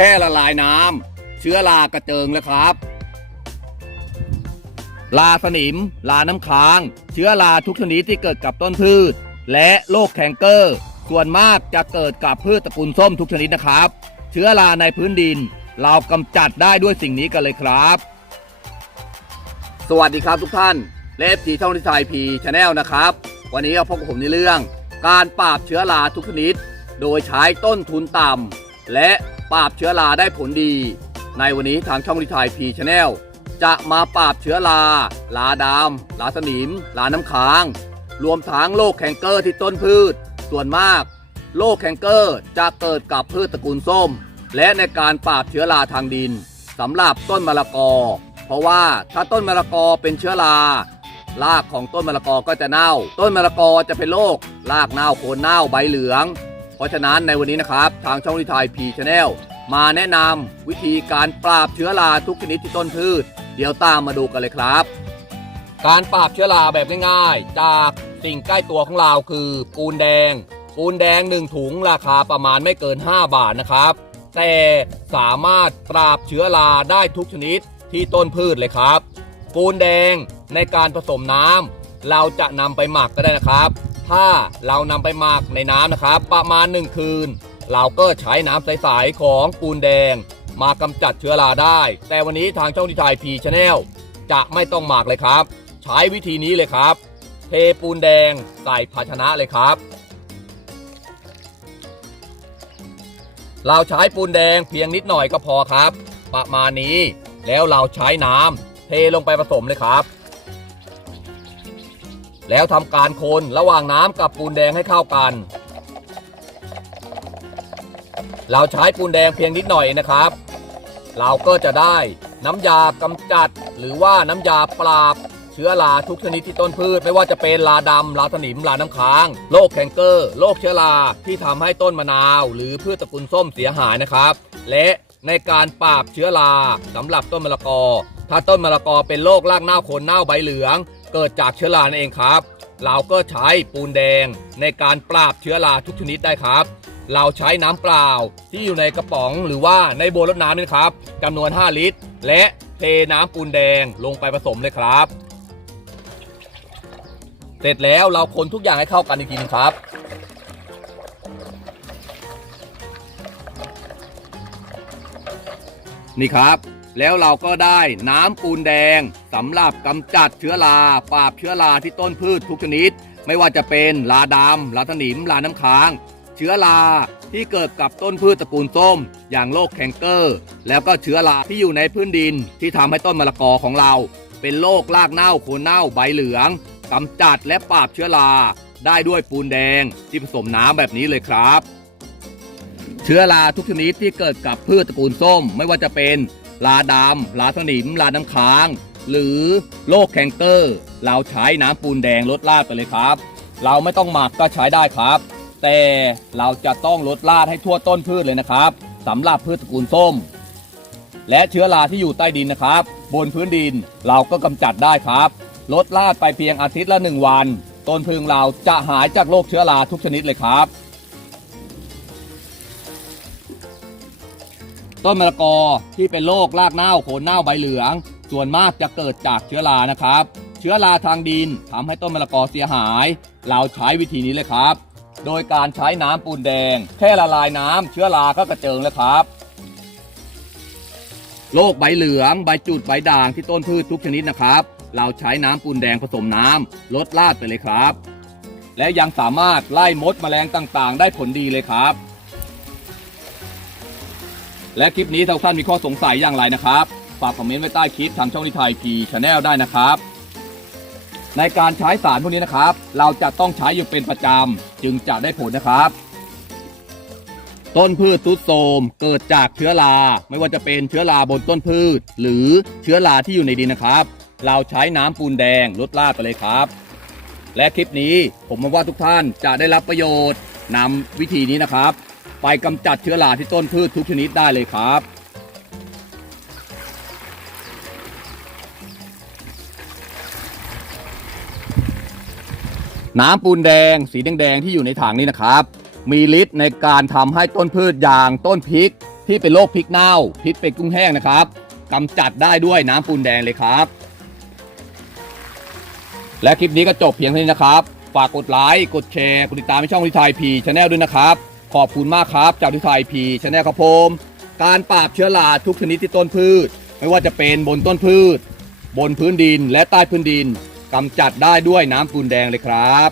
แค่ละลายน้ำเชื้อรากระเจิงแล้วครับ ลาสนิม ลาน้ำค้าง เชื้อราทุกชนิดที่เกิดกับต้นพืช และโรคแคนเกอร์ ส่วนมากจะเกิดกับพืชตระกูลส้มทุกชนิดนะครับ เชื้อราในพื้นดิน เรากำจัดได้ด้วยสิ่งนี้กันเลยครับ สวัสดีครับทุกท่านเลฟทีช่องทิทายพีชาแนลนะครับ วันนี้เราพบกับผมในเรื่อง การปราบเชื้อราทุกชนิด โดยใช้ต้นทุนต่ำและ ปราบเชื้อราได้ผลดี ในวันนี้ทางช่องทิทายพีชาแนลจะมาปราบเชื้อราลาดำลาสนิมลาน้ำค้าง รวมทั้งโรคแคนเกอร์ที่ต้นพืช ส่วนมากโรคแคนเกอร์จะเกิดกับพืชตระกูลส้ม และในการปราบเชื้อราทางดินสำหรับต้นมะละกอ เพราะว่าถ้าต้นมะละกอเป็นเชื้อรารากของต้นมะละกอก็จะเน่า ต้นมะละกอจะเป็นโรครากเน่าโคนเน่าใบเหลือง เพราะฉะนั้นในวันนี้นะครับทางช่องวิทยพีชาแนลมาแนะนำวิธีการปราบเชื้อราทุกชนิดที่ต้นพืช เดี๋ยวตามมาดูกันเลยครับ การปราบเชื้อราแบบง่ายๆ จากสิ่งใกล้ตัวของเราคือปูนแดง ปูนแดง 1 ถุงราคาประมาณไม่เกิน 5 บาทนะครับ แต่สามารถปราบเชื้อราได้ทุกชนิดที่ต้นพืชเลยครับ ปูนแดงในการผสมน้ำเราจะนำไปหมักก็ได้นะครับ ถ้าเรานำไปหมักในน้ำนะครับ ประมาณ 1 คืน เราก็ใช้น้ำใสๆของปูนแดง มากำจัดเชื้อราได้ แต่วันนี้ทางช่องทีไทยพีชาแนลจะไม่ต้องหมักเลยครับ ใช้วิธีนี้เลยครับ เทปูนแดงใส่ภาชนะเลยครับ เราใช้ปูนแดงเพียงนิดหน่อยก็พอครับ ประมาณนี้แล้วเราใช้น้ำเทลงไปผสมเลยครับ แล้วทำการคนระหว่างน้ำกับปูนแดงให้เข้ากัน เราใช้ปูนแดงเพียงนิดหน่อยนะครับ เราก็จะได้น้ำยากำจัด หรือว่าน้ำยาปราบ เชื้อราทุกชนิดที่ต้นพืช ไม่ว่าจะเป็นลาดำลาสนิมลาน้ำค้างโรคแคนเกอร์โรคเชื้อราที่ทำให้ต้นมะนาว หรือพืชตระกูลส้มเสียหายนะครับ และในการปราบเชื้อราสำหรับต้นมะละกอ ถ้าต้นมะละกอเป็นโรครากเน่าโคนเน่าใบเหลือง เกิดจากเชื้อรานั่นเองครับ เราก็ใช้ปูนแดงในการปราบเชื้อราทุกชนิดได้ครับ เราใช้น้ำเปล่าที่อยู่ในกระป๋องหรือว่าในโบรดน้ำนี่ครับจำนวน 5 ลิตร และเทน้ำปูนแดงลงไปผสมเลยครับ เสร็จแล้วเราคนทุกอย่างให้เข้ากันอีกทีนึงครับนี่ครับ แล้วเราก็ได้น้ำปูนแดง สำหรับกำจัดเชื้อราปราบเชื้อราที่ต้นพืชทุกชนิด ไม่ว่าจะเป็นลาดำลาสนิมลาน้ำค้าง เชื้อราที่เกิดกับต้นพืชตระกูลส้ม อย่างโรคแคนเกอร์ แล้วก็เชื้อราที่อยู่ในพื้นดินที่ทำให้ต้นมะละกอของเรา เป็นโรครากเน่าโคนเน่าใบเหลืองกำจัดและปราบเชื้อราได้ด้วยปูนแดงที่ผสมน้ำแบบนี้เลยครับ เชื้อราทุกชนิดที่เกิดกับพืชตระกูลส้ม ไม่ว่าจะเป็นลาดำลาสนิมลาน้ำค้าง หรือโรคแคนเกอร์ เราใช้น้ำปูนแดงลดราดไปเลยครับ เราไม่ต้องหมักก็ใช้ได้ครับ แต่เราจะต้องลดราดให้ทั่วต้นพืชเลยนะครับสำหรับพืชตระกูลส้ม และเชื้อราที่อยู่ใต้ดินนะครับ บนพื้นดินเราก็กำจัดได้ครับลดราดไปเพียงอาทิตย์ละหนึ่งวัน ต้นพึงเราจะหายจากโรคเชื้อราทุกชนิดเลยครับ ต้นมะละกอที่เป็นโรครากเน่าโคนเน่าใบเหลือง ส่วนมากจะเกิดจากเชื้อรานะครับ เชื้อราทางดินทำให้ต้นมะละกอเสียหาย เราใช้วิธีนี้เลยครับ โดยการใช้น้ำปูนแดง แค่ละลายน้ำเชื้อราก็กระเจิงแล้วครับโรคใบเหลืองใบจุดใบด่างที่ต้นพืชทุกชนิดนะครับ เราใช้น้ำปูนแดงผสมน้ำลดราดไปเลยครับ และยังสามารถไล่มดแมลงต่างๆ ได้ผลดีเลยครับ และคลิปนี้ถ้าท่านมีข้อสงสัยอย่างไรนะครับ ฝากคอมเมนต์ไว้ใต้คลิปทางช่องนิทายพีชาแนลได้นะครับ ในการใช้สารพวกนี้นะครับ เราจะต้องใช้อยู่เป็นประจำจึงจะได้ผลนะครับ ต้นพืชทุดโทรมเกิดจากเชื้อราไม่ว่าจะเป็นเชื้อราบนต้นพืช หรือเชื้อราที่อยู่ในดินนะครับ เราใช้น้ำปูนแดงลดราดไปเลยครับ และคลิปนี้ผมหวังว่าทุกท่านจะได้รับประโยชน์นำวิธีนี้นะครับ ไปกำจัดเชื้อราที่ต้นพืชทุกชนิดได้เลยครับ น้ำปูนแดง สีแดงๆที่อยู่ในถังนี้นะครับ มีฤทธิ์ในการทำให้ต้นพืชอย่างต้นพริก ที่เป็นโรคพริกเน่าพิษเป็นกุ้งแห้งนะครับกำจัดได้ด้วยน้ำปูนแดงเลยครับ และคลิปนี้ก็จบเพียงเท่านี้นะครับ ฝากกดไลค์กดแชร์กดติดตามช่องทิทายพีชาแนลด้วยนะครับ ขอบคุณมากครับจากทิทายพีชาแนลครับผมการปราบเชื้อราทุกชนิดที่ต้นพืช ไม่ว่าจะเป็นบนต้นพืช บนพื้นดินและใต้พื้นดิน กำจัดได้ด้วยน้ำปูนแดงเลยครับ